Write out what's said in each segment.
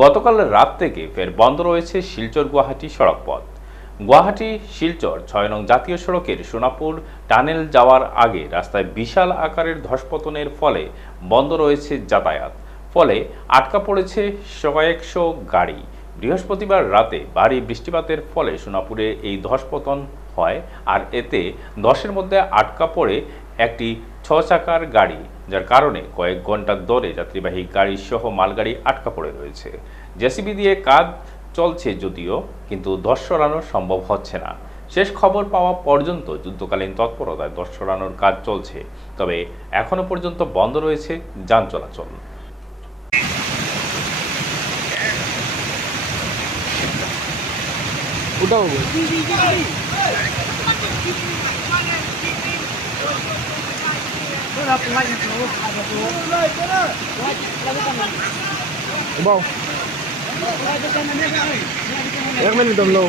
গতকাল রাত থেকে ফের বন্ধ রয়েছে শিলচর গুয়াহাটি সড়কপথ। গুয়াহাটি শিলচর ৬ নং জাতীয় সড়কের সোনাপুর টানেল যাওয়ার আগে রাস্তায় বিশাল আকারের ধসপতনের ফলে বন্ধ রয়েছে যাতায়াত। ফলে আটকা পড়েছে কয়েকশো গাড়ি। বৃহস্পতিবার রাতে ভারী বৃষ্টিপাতের ফলে সোনাপুরে এই ধসপতন হয়, আর এতে ধসের মধ্যে আটকা পড়ে একটি ৬ চাকার গাড়ি, যার কারণে কয়েক ঘন্টা ধরে যাত্রীবাহী গাড়ি সহ মালগাড়ি আটকা পড়ে রয়েছে। জেসিবি দিয়ে কাজ চলছে যদিও, কিন্তু ধস সরানো সম্ভব হচ্ছে না। শেষ খবর পাওয়া পর্যন্ত যুদ্ধকালীন তৎপরতায় ধস সরানোর কাজ চলছে, তবে এখনো পর্যন্ত বন্ধ রয়েছে যান চলাচল। Bom, এক মিনিট দমলো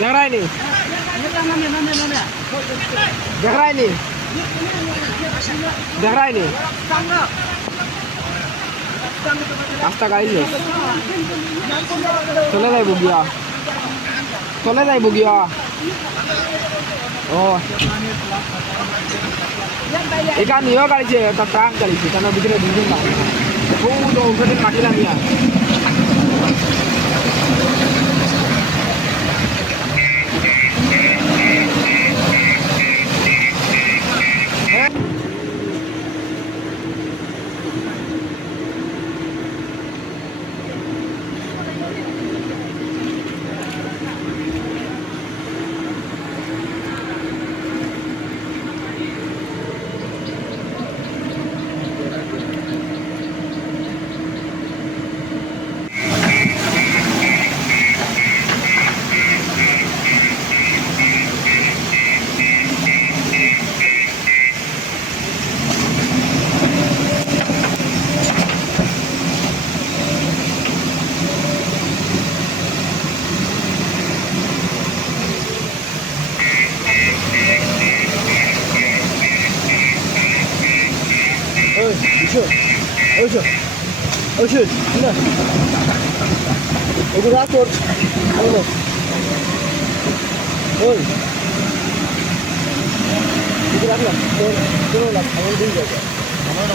দেখ রাই নি দেখ রাই নি দেখ রাই নি রাস্তা গাড়ি চলে যাইব গিয়া চলে যাইব গিয়া ও এখানে নিয়েও গাড়িছে একটা ট্রাক গাড়িছে কেন ভিতরে দুজন না খুব ঔষধের কাটিলাম ইয়া Ocean, না ওগুলো রাখো ওই এগুলো রাখলাম তোর তোর লাগ আমার দিন যাবে আমার না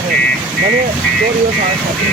মানে তোর ইয়ে সাথে